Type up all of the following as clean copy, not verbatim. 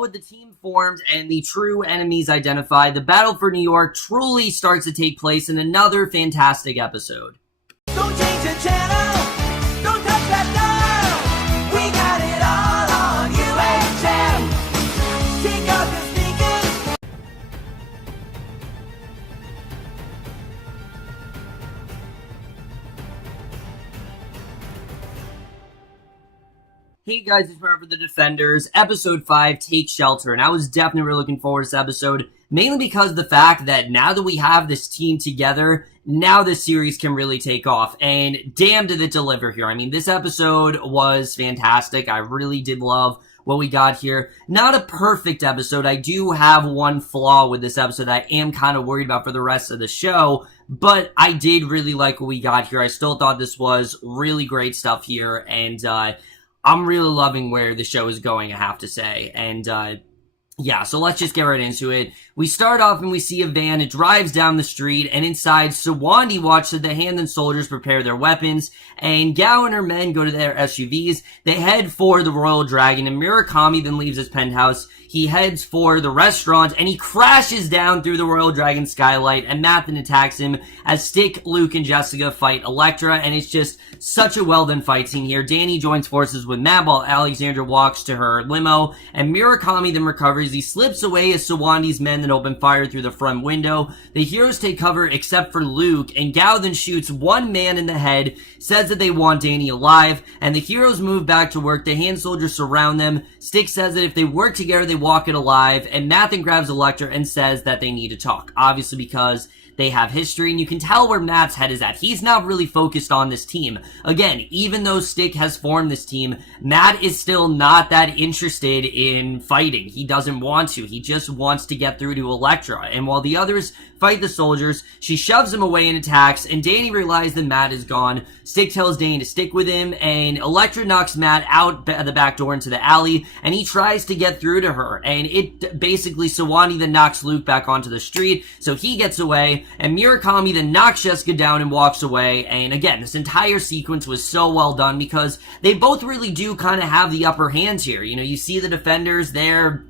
With the team formed and the true enemies identified, the battle for New York truly starts to take place in another fantastic episode. Don't change the channel, don't touch that dial. We got it all on UHM. Take off your sneakers. Hey guys, it's Ritter for the Defenders, Episode 5, Take Shelter, and I was definitely really looking forward to this episode, mainly because of the fact that now that we have this team together, now this series can really take off, and damn did it deliver here. I mean, this episode was fantastic. I really did love what we got here. Not a perfect episode. I do have one flaw with this episode that I am kind of worried about for the rest of the show, but I did really like what we got here. I still thought this was really great stuff here, and I'm really loving where the show is going, I have to say. And, yeah, so let's just get right into it. We start off and we see a van. It drives down the street, and inside, Sigourney watches the Henson soldiers prepare their weapons, and Gao and her men go to their SUVs. They head for the Royal Dragon, and Murakami then leaves his penthouse. He heads for the restaurant, and he crashes down through the Royal Dragon skylight, and Matt then attacks him as Stick, Luke, and Jessica fight Elektra, and it's just such a well-done fight scene here. Danny joins forces with Matt while Alexandra walks to her limo, and Murakami then recovers. He slips away as Sigourney's men then open fire through the front window. The heroes take cover except for Luke, and Gao then shoots one man in the head, says that they want Danny alive, and the heroes move back to work. The hand soldiers surround them. Stick says that if they work together, they walk it alive, and Matt then grabs Elektra and says that they need to talk, obviously because they have history, and you can tell where Matt's head is at. He's not really focused on this team. Again, even though Stick has formed this team, Matt is still not that interested in fighting. He doesn't want to. He just wants to get through to Elektra. And while the others fight the soldiers, she shoves him away and attacks, and Danny realizes that Matt is gone. Stick tells Danny to stick with him, and Elektra knocks Matt out the back door into the alley, and he tries to get through to her. And it basically, Sigourney then knocks Luke back onto the street, so he gets away, and Murakami then knocks Jessica down and walks away. And again, this entire sequence was so well done because they both really do kind of have the upper hand here. You know, you see the defenders, their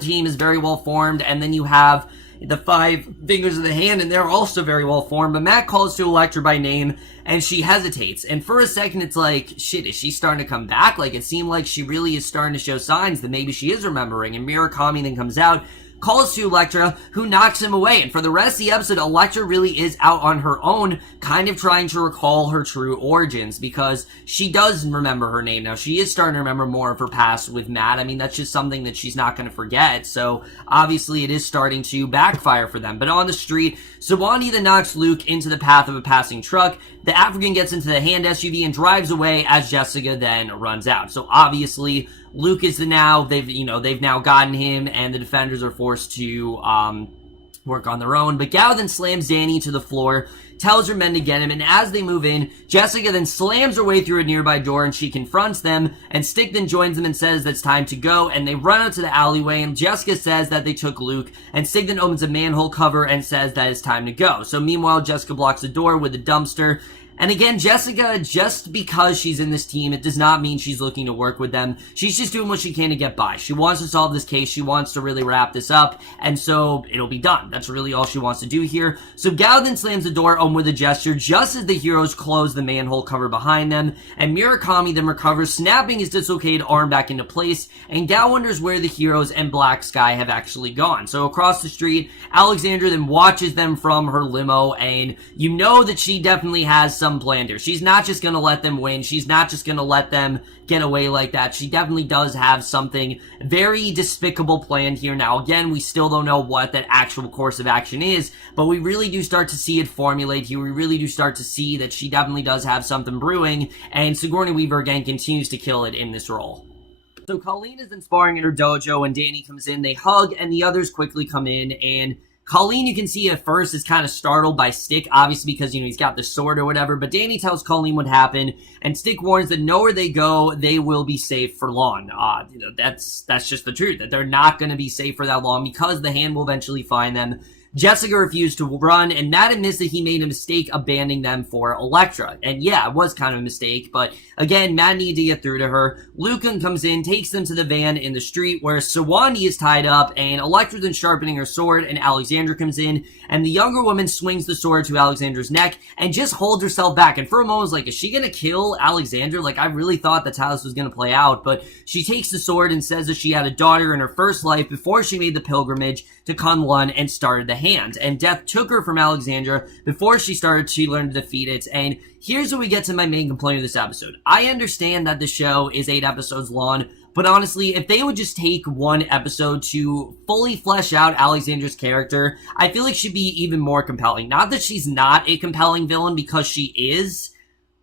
team is very well formed, and then you have the five fingers of the hand, and they're also very well formed, but Matt calls to Elektra by name, and she hesitates, and for a second it's like, shit, is she starting to come back? Like, it seemed like she really is starting to show signs that maybe she is remembering, and Murakami then comes out, calls to Elektra, who knocks him away, and for the rest of the episode, Elektra really is out on her own, kind of trying to recall her true origins, because she does remember her name now. She is starting to remember more of her past with Matt. I mean, that's just something that she's not going to forget, so obviously it is starting to backfire for them. But on the street, Sigourney then knocks Luke into the path of a passing truck. The African gets into the hand SUV and drives away as Jessica then runs out. So obviously, Luke is they've now gotten him, and the defenders are forced to work on their own. But Gao then slams Danny to the floor, tells her men to get him, and as they move in, Jessica then slams her way through a nearby door, and she confronts them, and Stick then joins them and says that it's time to go, and they run out to the alleyway, and Jessica says that they took Luke, and Stick then opens a manhole cover and says that it's time to go. So meanwhile, Jessica blocks the door with a dumpster. And again, Jessica, just because she's in this team, it does not mean she's looking to work with them. She's just doing what she can to get by. She wants to solve this case. She wants to really wrap this up, and so it'll be done. That's really all she wants to do here. So Gao then slams the door open with a gesture just as the heroes close the manhole cover behind them, and Murakami then recovers, snapping his dislocated arm back into place, and Gao wonders where the heroes and Black Sky have actually gone. So across the street, Alexandra then watches them from her limo, and you know that she definitely has some plan here. She's not just going to let them win. She's not just going to let them get away like that. She definitely does have something very despicable planned here. Now, again, we still don't know what that actual course of action is, but we really do start to see it formulate here. We really do start to see that she definitely does have something brewing, and Sigourney Weaver, again, continues to kill it in this role. So Colleen is then sparring in her dojo, and Danny comes in. They hug, and the others quickly come in, and Colleen, you can see at first, is kind of startled by Stick, obviously because, he's got the sword or whatever, but Danny tells Colleen what happened, and Stick warns that nowhere they go, they will be safe for long. That's just the truth, that they're not going to be safe for that long because the hand will eventually find them. Jessica refused to run, and Matt admits that he made a mistake abandoning them for Elektra. And yeah, it was kind of a mistake, but again, Matt needed to get through to her. Lucan comes in, takes them to the van in the street where Sigourney is tied up, and Elektra's then sharpening her sword, and Alexandra comes in, and the younger woman swings the sword to Alexandra's neck and just holds herself back. And for a moment, I was like, is she gonna kill Alexandra? Like, I really thought that's how this was gonna play out, but she takes the sword and says that she had a daughter in her first life before she made the pilgrimage to Kunlun and started the Hand. And death took her from Alexandra before she learned to defeat it. And here's where we get to my main complaint of this episode. I understand that the show is 8 episodes long, but honestly, if they would just take one episode to fully flesh out Alexandra's character, I feel like she'd be even more compelling. Not that she's not a compelling villain, because she is,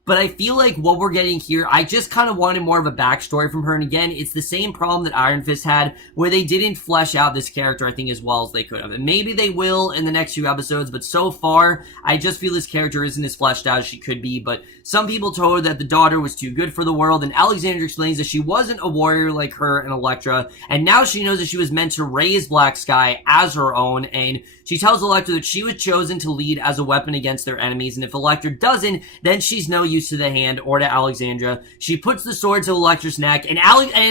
but I feel like what we're getting here, I just kind of wanted more of a backstory from her. And again, it's the same problem that Iron Fist had, where they didn't flesh out this character, I think, as well as they could have. And maybe they will in the next few episodes, but so far, I just feel this character isn't as fleshed out as she could be. But some people told her that the daughter was too good for the world, and Alexandra explains that she wasn't a warrior like her and Elektra, and now she knows that she was meant to raise Black Sky as her own, and she tells Elektra that she was chosen to lead as a weapon against their enemies, and if Elektra doesn't, then she's no use to the Hand or to Alexandra. She puts the sword to Elektra's neck, and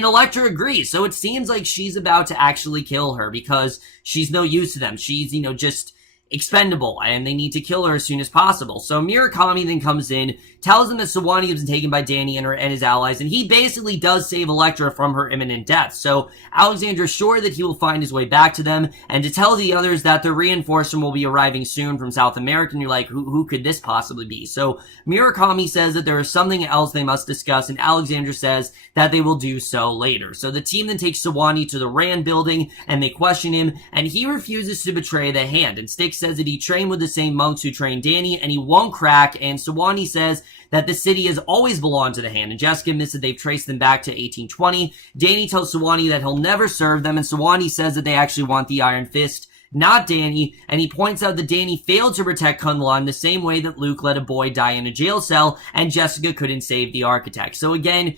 Elektra agrees, so it seems like she's about to actually kill her, because she's no use to them. She's, just expendable, and they need to kill her as soon as possible. So Murakami then comes in, tells them that Sigourney has been taken by Danny and his allies, and he basically does save Elektra from her imminent death. So Alexandra's sure that he will find his way back to them, and to tell the others that the reinforcement will be arriving soon from South America, and you're like, who could this possibly be? So Murakami says that there is something else they must discuss, and Alexandra says that they will do so later. So the team then takes Sigourney to the Rand building, and they question him, and he refuses to betray the Hand, and Styx says that he trained with the same monks who trained Danny, and he won't crack, and Sigourney says that the city has always belonged to the Hand, and Jessica admits that they've traced them back to 1820. Danny tells Sigourney that he'll never serve them, and Sigourney says that they actually want the Iron Fist, not Danny, and he points out that Danny failed to protect Kunlun the same way that Luke let a boy die in a jail cell, and Jessica couldn't save the architect. So again,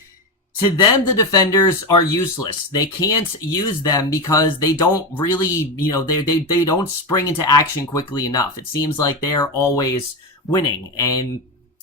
to them, the defenders are useless. They can't use them because they don't really, they don't spring into action quickly enough. It seems like they're always winning, and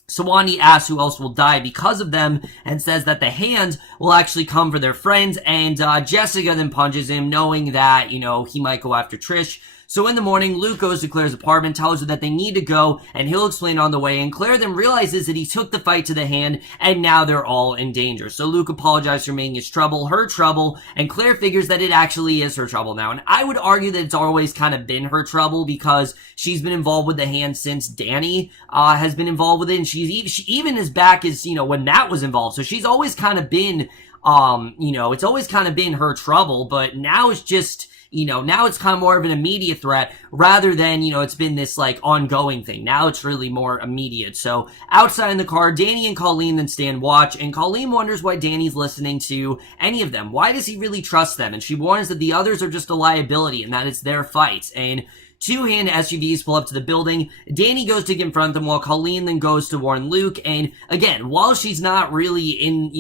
Sigourney asks who else will die because of them, and says that the Hand will actually come for their friends, and Jessica then punches him, knowing that, he might go after Trish. So in the morning, Luke goes to Claire's apartment, tells her that they need to go, and he'll explain on the way, and Claire then realizes that he took the fight to the Hand, and now they're all in danger. So Luke apologizes for making his trouble her trouble, and Claire figures that it actually is her trouble now. And I would argue that it's always kind of been her trouble, because she's been involved with the Hand since Danny has been involved with it, and she even as back as, when Matt was involved. So she's always kind of been, it's always kind of been her trouble, but now it's just, now it's kind of more of an immediate threat rather than, it's been this ongoing thing. Now it's really more immediate. So outside in the car, Danny and Colleen then stand watch, and Colleen wonders why Danny's listening to any of them. Why does he really trust them? And she warns that the others are just a liability and that it's their fight. And 2-hand SUVs pull up to the building. Danny goes to confront them while Colleen then goes to warn Luke. And again, while she's not really in,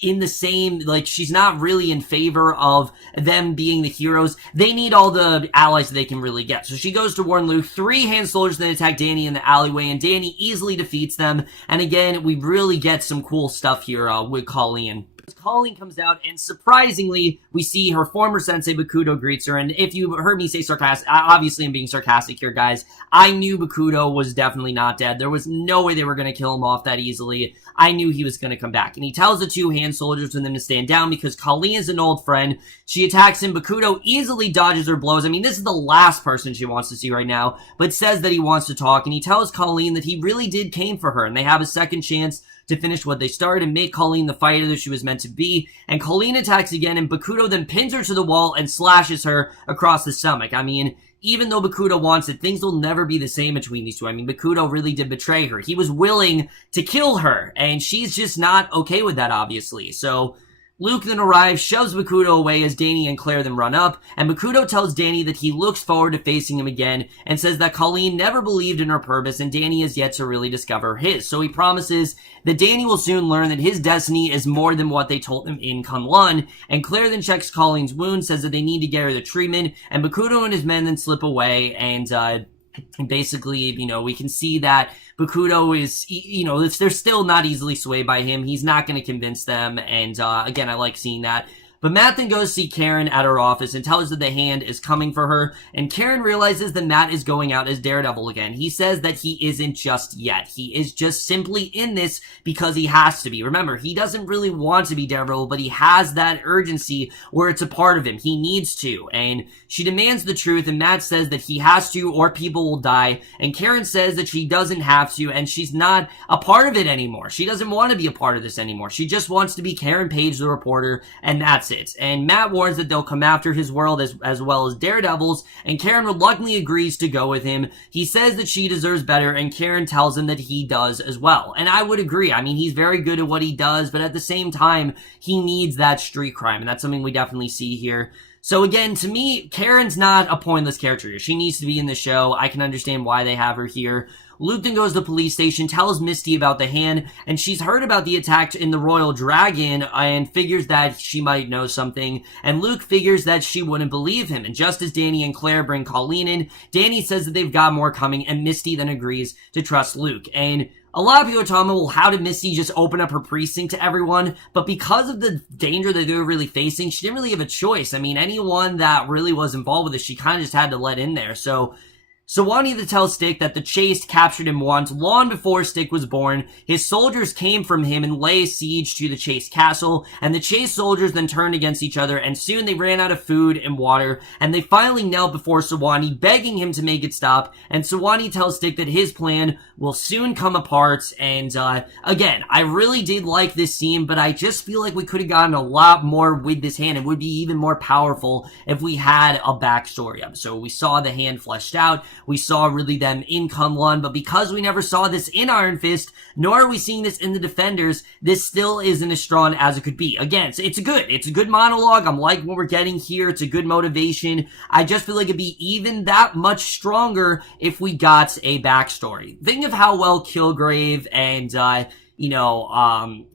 in the same, she's not really in favor of them being the heroes, they need all the allies that they can really get. So she goes to warn Luke. 3 Hand soldiers then attack Danny in the alleyway, and Danny easily defeats them. And again, we really get some cool stuff here with Colleen. Colleen comes out, and surprisingly, we see her former sensei Bakudo greets her. And if you heard me say sarcastic, obviously I'm being sarcastic here, guys. I knew Bakudo was definitely not dead. There was no way they were going to kill him off that easily. I knew he was going to come back. And he tells the 2 Hand soldiers for them to stand down because Colleen is an old friend. She attacks him. Bakudo easily dodges her blows. I mean, this is the last person she wants to see right now, but says that he wants to talk. And he tells Colleen that he really did came for her, and they have a second chance to finish what they started and make Colleen the fighter that she was meant to be. And Colleen attacks again, and Bakudo then pins her to the wall and slashes her across the stomach. I mean, even though Bakudo wants it, things will never be the same between these two. I mean, Bakudo really did betray her. He was willing to kill her, and she's just not okay with that, obviously. So Luke then arrives, shoves Bakuto away as Danny and Claire then run up, and Bakuto tells Danny that he looks forward to facing him again and says that Colleen never believed in her purpose and Danny has yet to really discover his. So he promises that Danny will soon learn that his destiny is more than what they told him in Kunlun, and Claire then checks Colleen's wound, says that they need to get her the treatment, and Bakuto and his men then slip away, and basically, we can see that Bakuto is, they're still not easily swayed by him. He's not going to convince them. And, again, I like seeing that. But Matt then goes to see Karen at her office and tells her that the Hand is coming for her. And Karen realizes that Matt is going out as Daredevil again. He says that he isn't just yet. He is just simply in this because he has to be. Remember, he doesn't really want to be Daredevil, but he has that urgency where it's a part of him. He needs to. And she demands the truth, and Matt says that he has to or people will die. And Karen says that she doesn't have to, and she's not a part of it anymore. She doesn't want to be a part of this anymore. She just wants to be Karen Page, the reporter, and that's it. And Matt warns that they'll come after his world as well as Daredevil's, and Karen reluctantly agrees to go with him. He says that she deserves better, and Karen tells him that he does as well. And I would agree. I mean, he's very good at what he does, but at the same time, he needs that street crime, and that's something we definitely see here. So again, to me, Karen's not a pointless character. She needs to be in the show. I can understand why they have her here. Luke then goes to the police station, tells Misty about the Hand, and she's heard about the attack in the Royal Dragon and figures that she might know something, and Luke figures that she wouldn't believe him. And just as Danny and Claire bring Colleen in, Danny says that they've got more coming, and Misty then agrees to trust Luke. And a lot of people are talking about, well, how did Misty just open up her precinct to everyone? But because of the danger that they were really facing, she didn't really have a choice. I mean, anyone that really was involved with this, she kind of just had to let in there. So wanting to tell Stick that the Chase captured him once, long before Stick was born. His soldiers came from him and lay siege to the Chase castle, and the Chase soldiers then turned against each other, and soon they ran out of food and water, and they finally knelt before Sawani, begging him to make it stop, and Sawani tells Stick that his plan will soon come apart, and again, I really did like this scene, but I just feel like we could have gotten a lot more with this Hand. It would be even more powerful if we had a backstory episode. We saw the Hand fleshed out, we saw really them in Kunlun, but because we never saw this in Iron Fist, nor are we seeing this in the Defenders, this still isn't as strong as it could be. Again, it's a good monologue. I'm liking what we're getting here. It's a good motivation. I just feel like it'd be even that much stronger if we got a backstory. Think of how well Kilgrave and,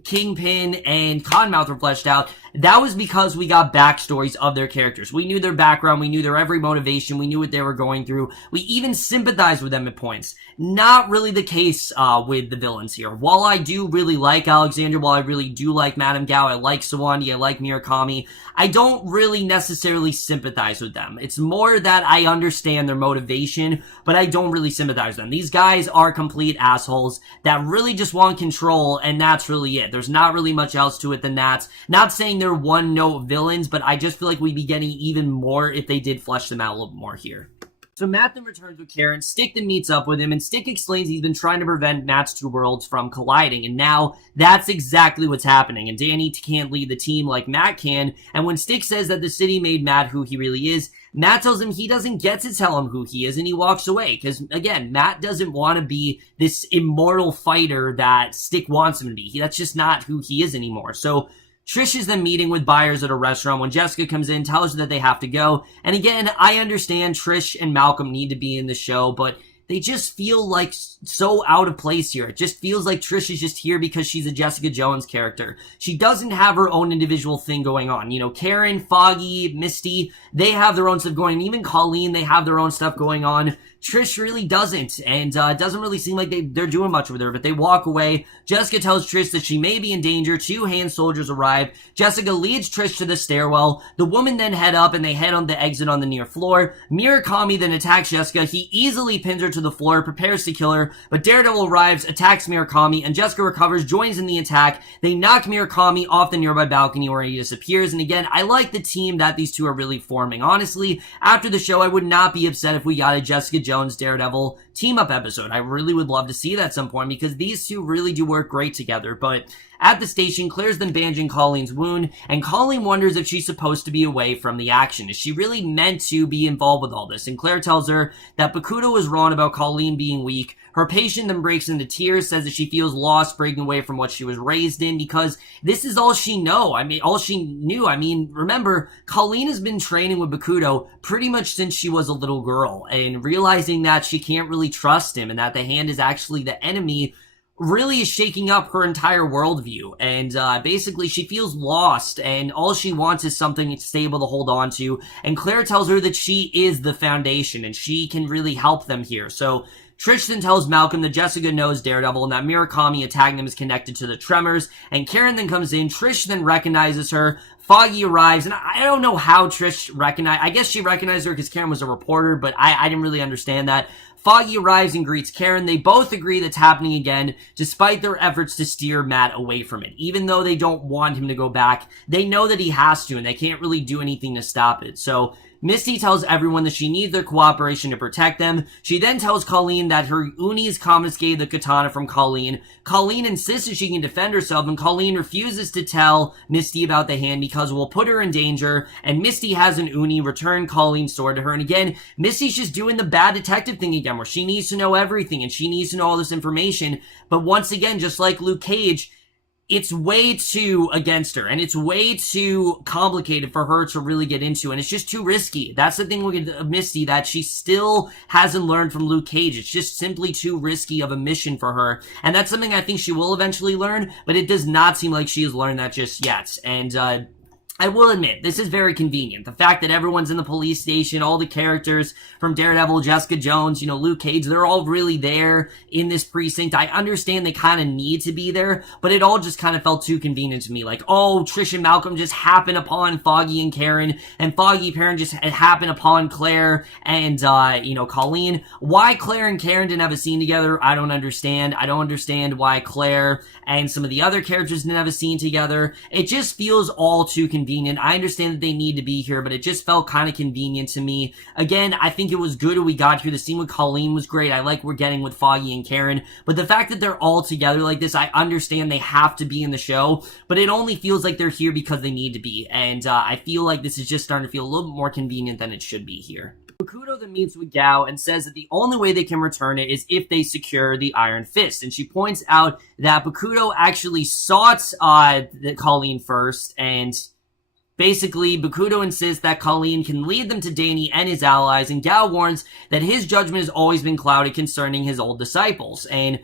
Kingpin and Cottonmouth were fleshed out. That was because we got backstories of their characters. We knew their background, we knew their every motivation, we knew what they were going through. We even sympathized with them at points. Not really the case with the villains here. While I do really like Alexander, while I really do like Madame Gao, I like Sawandi, I like Murakami, I don't really necessarily sympathize with them. It's more that I understand their motivation, but I don't really sympathize with them. These guys are complete assholes that really just want control, and that's really it. There's not really much else to it than that. Not saying they're one-note villains, but I just feel like we'd be getting even more if they did flesh them out a little bit more here. So Matt then returns with Karen. Stick then meets up with him, and Stick explains he's been trying to prevent Matt's two worlds from colliding, and now that's exactly what's happening. And Danny can't lead the team like Matt can, and when Stick says that the city made Matt who he really is, Matt tells him he doesn't get to tell him who he is, and he walks away. Because, again, Matt doesn't want to be this immortal fighter that Stick wants him to be. That's just not who he is anymore. So Trish is then meeting with buyers at a restaurant when Jessica comes in, tells her that they have to go. And again, I understand Trish and Malcolm need to be in the show, but they just feel like so out of place here. It just feels like Trish is just here because she's a Jessica Jones character. She doesn't have her own individual thing going on. Karen, Foggy, Misty, they have their own stuff going on. Even Colleen, they have their own stuff going on. Trish really doesn't, and it doesn't really seem like they're doing much with her, but they walk away. Jessica tells Trish that she may be in danger. Two Hand soldiers arrive. Jessica leads Trish to the stairwell. The woman then head up, and they head on the exit on the near floor. Murakami then attacks Jessica. He easily pins her to the floor, prepares to kill her, but Daredevil arrives, attacks Murakami, and Jessica recovers, joins in the attack. They knock Murakami off the nearby balcony where he disappears, and again, I like the team that these two are really forming. Honestly, after the show, I would not be upset if we got a Jessica Jones Daredevil team up episode. I really would love to see that at some point because these two really do work great together. But At the station, Claire's then bandaging Colleen's wound, and Colleen wonders if she's supposed to be away from the action. Is she really meant to be involved with all this? And Claire tells her that Bakuto was wrong about Colleen being weak. Her patient then breaks into tears, says that she feels lost breaking away from what she was raised in because this is all she knew. Remember, Colleen has been training with Bakuto pretty much since she was a little girl, and realizing that she can't really trust him and that the hand is actually the enemy really is shaking up her entire worldview. And basically she feels lost, and all she wants is something stable to hold on to. And Claire tells her that she is the foundation and she can really help them here. So Tristan tells Malcolm that Jessica knows Daredevil and that Murakami attacking them is connected to the tremors, and Karen then comes in. Trish then recognizes her. Foggy arrives, and I don't know how Trish recognized. I guess she recognized her because Karen was a reporter, but I didn't really understand that. Foggy arrives and greets Karen. They both agree that's happening again, despite their efforts to steer Matt away from it. Even though they don't want him to go back, they know that he has to, and they can't really do anything to stop it. So Misty tells everyone that she needs their cooperation to protect them. She then tells Colleen that her Unis confiscated the katana from Colleen. Colleen insists that she can defend herself, and Colleen refuses to tell Misty about the hand because it will put her in danger, and Misty has an Uni return Colleen's sword to her. And again, Misty's just doing the bad detective thing again, where she needs to know everything, and she needs to know all this information. But once again, just like Luke Cage, it's way too against her, and it's way too complicated for her to really get into, and it's just too risky. That's the thing with Misty, that she still hasn't learned from Luke Cage. It's just simply too risky of a mission for her, and that's something I think she will eventually learn, but it does not seem like she has learned that just yet. And I will admit, this is very convenient. The fact that everyone's in the police station, all the characters from Daredevil, Jessica Jones, Luke Cage, they're all really there in this precinct. I understand they kind of need to be there, but it all just kind of felt too convenient to me. Like, oh, Trish and Malcolm just happen upon Foggy and Karen, and Foggy Perrin just happen upon Claire and, Colleen. Why Claire and Karen didn't have a scene together, I don't understand. I don't understand why Claire and some of the other characters didn't have a scene together. It just feels all too convenient. I understand that they need to be here, but it just felt kind of convenient to me. Again, I think it was good when we got here. The scene with Colleen was great. I like we're getting with Foggy and Karen, but the fact that they're all together like this, I understand they have to be in the show, but it only feels like they're here because they need to be, and I feel like this is just starting to feel a little bit more convenient than it should be here. Bakuto then meets with Gao and says that the only way they can return it is if they secure the Iron Fist. And she points out that Bakuto actually sought Colleen first, and basically, Bakuto insists that Colleen can lead them to Danny and his allies, and Gao warns that his judgment has always been clouded concerning his old disciples. And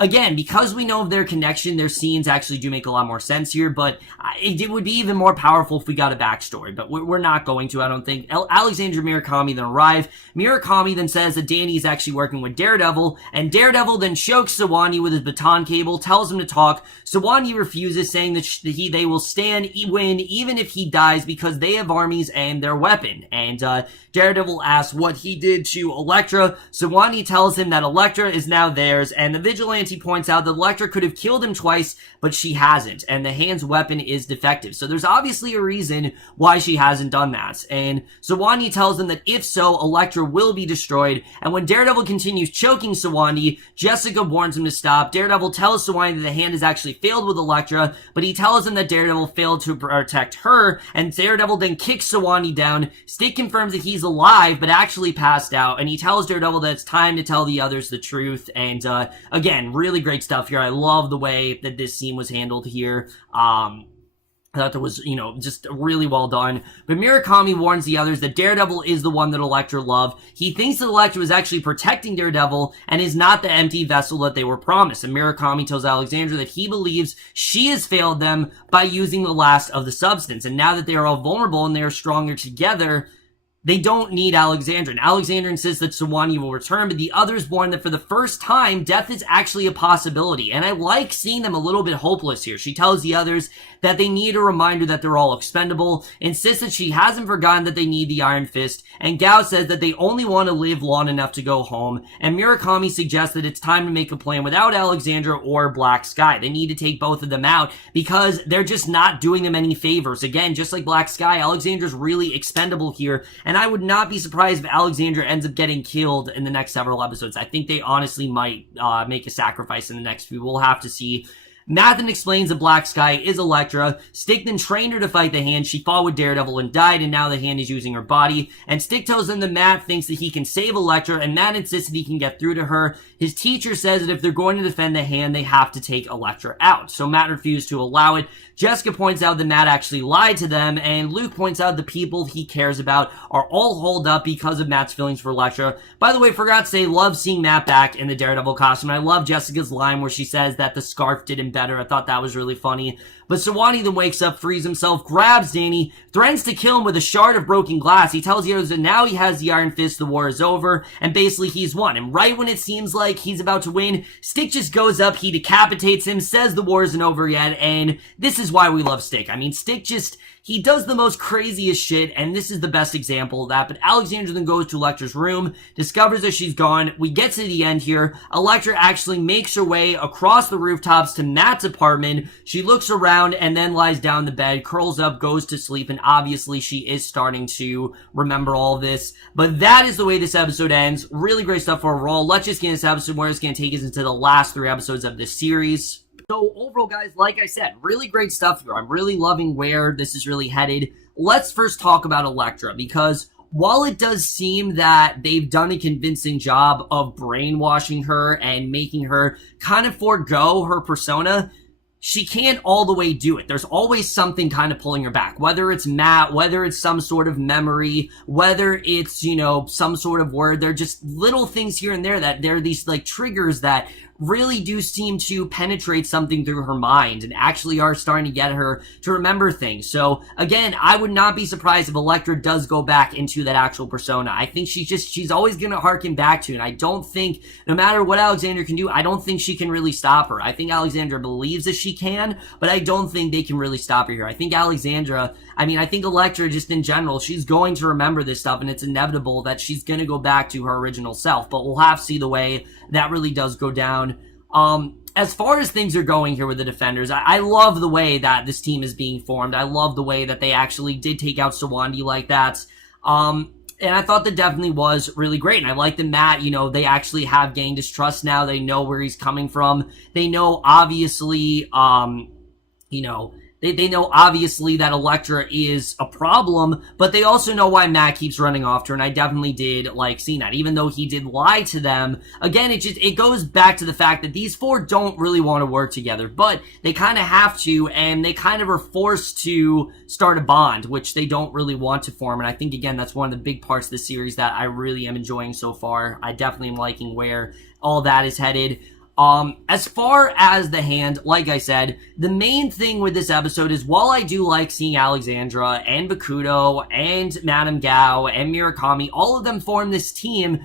again, because we know of their connection, their scenes actually do make a lot more sense here, but it would be even more powerful if we got a backstory, but we're not going to, I don't think. Alexandra Murakami then arrive. Murakami then says that Danny is actually working with Daredevil, and Daredevil then chokes Sawani with his baton cable, tells him to talk. Sawani refuses, saying that they will win even if he dies because they have armies and their weapon. And Daredevil asks what he did to Elektra. Sawani tells him that Elektra is now theirs, and the Vigilante points out that Elektra could have killed him twice, but she hasn't, and the hand's weapon is defective. So there's obviously a reason why she hasn't done that. And Sawani tells them that if so, Elektra will be destroyed. And when Daredevil continues choking Sawani, Jessica warns him to stop. Daredevil tells Sawani that the hand has actually failed with Elektra, but he tells him that Daredevil failed to protect her, and Daredevil then kicks Sawani down. Stick confirms that he's alive, but actually passed out, and he tells Daredevil that it's time to tell the others the truth. And again, really great stuff here. I love the way that this scene was handled here. I thought that was, just really well done. But Murakami warns the others that Daredevil is the one that Elektra loved. He thinks that Elektra was actually protecting Daredevil and is not the empty vessel that they were promised. And Murakami tells Alexandra that he believes she has failed them by using the last of the substance. And now that they are all vulnerable and they are stronger together, they don't need Alexandra. And Alexandra insists that Sawani will return, but the others warn that for the first time, death is actually a possibility. And I like seeing them a little bit hopeless here. She tells the others that they need a reminder that they're all expendable, insists that she hasn't forgotten that they need the Iron Fist, and Gao says that they only want to live long enough to go home, and Murakami suggests that it's time to make a plan without Alexandra or Black Sky. They need to take both of them out because they're just not doing them any favors. Again, just like Black Sky, Alexandra's really expendable here, and I would not be surprised if Alexandra ends up getting killed in the next several episodes. I think they honestly might make a sacrifice in the next few. We'll have to see. Matt then explains the Black Sky is Elektra. Stick then trained her to fight the Hand. She fought with Daredevil and died, and now the Hand is using her body. And Stick tells him that Matt thinks that he can save Elektra, and Matt insists that he can get through to her. His teacher says that if they're going to defend the Hand, they have to take Elektra out. So Matt refused to allow it. Jessica points out that Matt actually lied to them, and Luke points out the people he cares about are all holed up because of Matt's feelings for Elektra. By the way, forgot to say, love seeing Matt back in the Daredevil costume. I love Jessica's line where she says that the scarf did him better. I thought that was really funny. But Sewanee then wakes up, frees himself, grabs Danny, threatens to kill him with a shard of broken glass. He tells Heroes that now he has the Iron Fist, the war is over, and basically he's won. And right when it seems like he's about to win, Stick just goes up, he decapitates him, says the war isn't over yet, and this is why we love Stick. I mean, Stick just... he does the most craziest shit, and this is the best example of that. But Alexandra then goes to Elektra's room, discovers that she's gone. We get to the end here. Elektra actually makes her way across the rooftops to Matt's apartment. She looks around and then lies down in the bed, curls up, goes to sleep, and obviously she is starting to remember all of this. But that is the way this episode ends. Really great stuff overall. Let's just get into this episode where it's going to take us into the last 3 episodes of this series. So overall, guys, like I said, really great stuff here. I'm really loving where this is really headed. Let's first talk about Elektra, because while it does seem that they've done a convincing job of brainwashing her and making her kind of forego her persona, she can't all the way do it. There's always something kind of pulling her back, whether it's Matt, whether it's some sort of memory, whether it's, you know, some sort of word. They're just little things here and there that they're these like triggers that really do seem to penetrate something through her mind and actually are starting to get her to remember things. So again, I would not be surprised if Elektra does go back into that actual persona. I think she's always going to harken back to it. And I don't think, no matter what Alexandra can do, I don't think she can really stop her. I think Alexandra believes that she can, but I don't think they can really stop her here. I think I think Elektra just in general, she's going to remember this stuff, and it's inevitable that she's going to go back to her original self, but we'll have to see the way that really does go down. As far as things are going here with the Defenders, I love the way that this team is being formed. I love the way that they actually did take out Sewanee like that. And I thought that definitely was really great. And I like that Matt, you know, they actually have gained his trust now. They know where he's coming from. They know, obviously, They know obviously that Elektra is a problem, but they also know why Matt keeps running off to her, and I definitely did like seeing that. Even though he did lie to them, again, it goes back to the fact that these 4 don't really want to work together, but they kind of have to, and they kind of are forced to start a bond, which they don't really want to form. And I think, again, that's one of the big parts of the series that I really am enjoying so far. I definitely am liking where all that is headed. As far as the Hand, like I said, the main thing with this episode is while I do like seeing Alexandra and Bakuto and Madame Gao and Murakami, all of them form this team,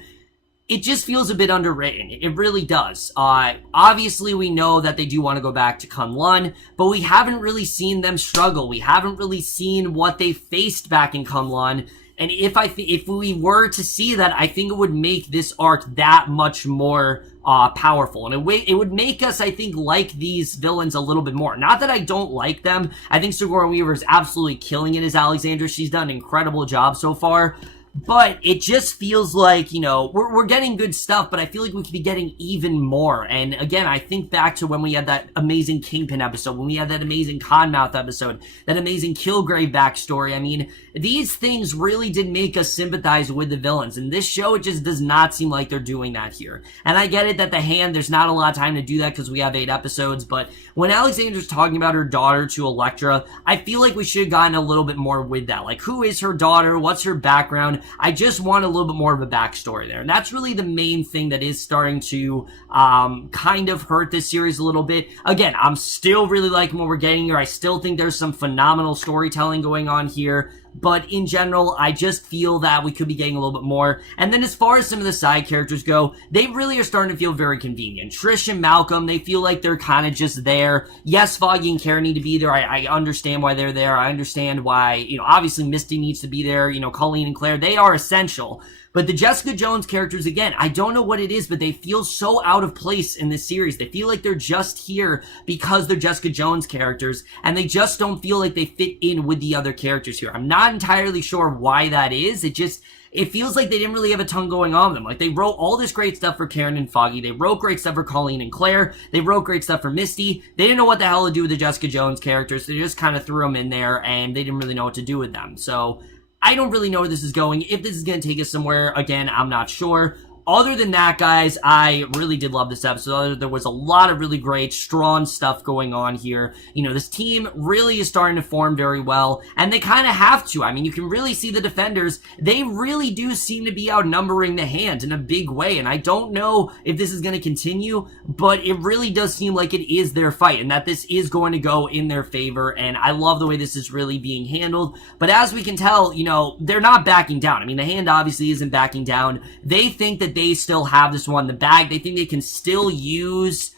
it just feels a bit underwritten. It really does. Obviously we know that they do want to go back to Kunlun, but we haven't really seen them struggle. We haven't really seen what they faced back in Kunlun. And if we were to see that, I think it would make this arc that much more powerful. And it would make us, I think, like these villains a little bit more. Not that I don't like them. I think Sigourney Weaver is absolutely killing it as Alexandra. She's done an incredible job so far. But it just feels like, you know, we're getting good stuff, but I feel like we could be getting even more. And again, I think back to when we had that amazing Kingpin episode, when we had that amazing Conmouth episode, that amazing Kilgrave backstory. I mean, these things really did make us sympathize with the villains. And this show, it just does not seem like they're doing that here. And I get it that the Hand, there's not a lot of time to do that because we have 8 episodes. But when Alexandra's talking about her daughter to Elektra, I feel like we should have gotten a little bit more with that. Like, who is her daughter? What's her background? I just want a little bit more of a backstory there. And that's really the main thing that is starting to kind of hurt this series a little bit. Again, I'm still really liking what we're getting here. I still think there's some phenomenal storytelling going on here. But in general, I just feel that we could be getting a little bit more. And then as far as some of the side characters go, they really are starting to feel very convenient. Trish and Malcolm, they feel like they're kind of just there. Yes, Foggy and Kara need to be there. I understand why they're there. I understand why, you know, obviously Misty needs to be there. You know, Colleen and Claire, they are essential. But the Jessica Jones characters, again, I don't know what it is, but they feel so out of place in this series. They feel like they're just here because they're Jessica Jones characters, and they just don't feel like they fit in with the other characters here. I'm not not entirely sure why that is. It feels like they didn't really have a ton going on with them. Like, they wrote all this great stuff for Karen and Foggy. They wrote great stuff for Colleen and Claire. They wrote great stuff for Misty. They didn't know what the hell to do with the Jessica Jones characters. So they just kind of threw them in there, and they didn't really know what to do with them. So I don't really know where this is going. If this is going to take us somewhere, again, I'm not sure. Other than that, guys, I really did love this episode. There was a lot of really great, strong stuff going on here. You know, this team really is starting to form very well, and they kind of have to. I mean, you can really see the defenders. They really do seem to be outnumbering the Hand in a big way, and I don't know if this is going to continue, but it really does seem like it is their fight, and that this is going to go in their favor, and I love the way this is really being handled. But as we can tell, you know, they're not backing down. I mean, the Hand obviously isn't backing down. They think that they still have this one in the bag. They think they can still use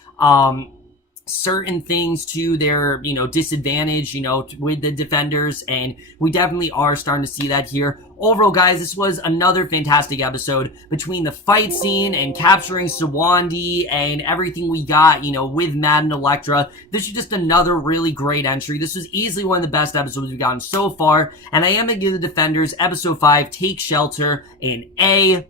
certain things to their, you know, disadvantage, you know, with the defenders, and we definitely are starting to see that here. Overall, guys, this was another fantastic episode between the fight scene and capturing Sawandi and everything we got, you know, with Matt and Elektra. This was just another really great entry. This was easily one of the best episodes we've gotten so far, and I am going to give the defenders episode 5, Take Shelter, an A-.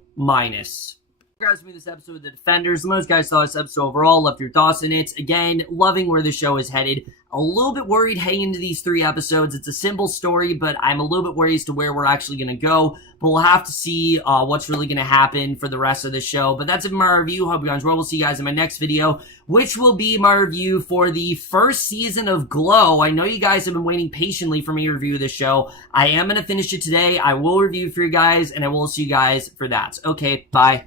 Guys, for this episode of the Defenders. Let me know guys saw this episode overall, left your thoughts in it. Again, loving where the show is headed. A little bit worried heading into these 3 episodes. It's a simple story, but I'm a little bit worried as to where we're actually going to go. But we'll have to see what's really going to happen for the rest of the show. But that's it for my review. Hope you guys well. We'll see you guys in my next video, which will be my review for the first season of Glow. I know you guys have been waiting patiently for me to review this show. I am going to finish it today. I will review it for you guys, and I will see you guys for that. Okay, bye.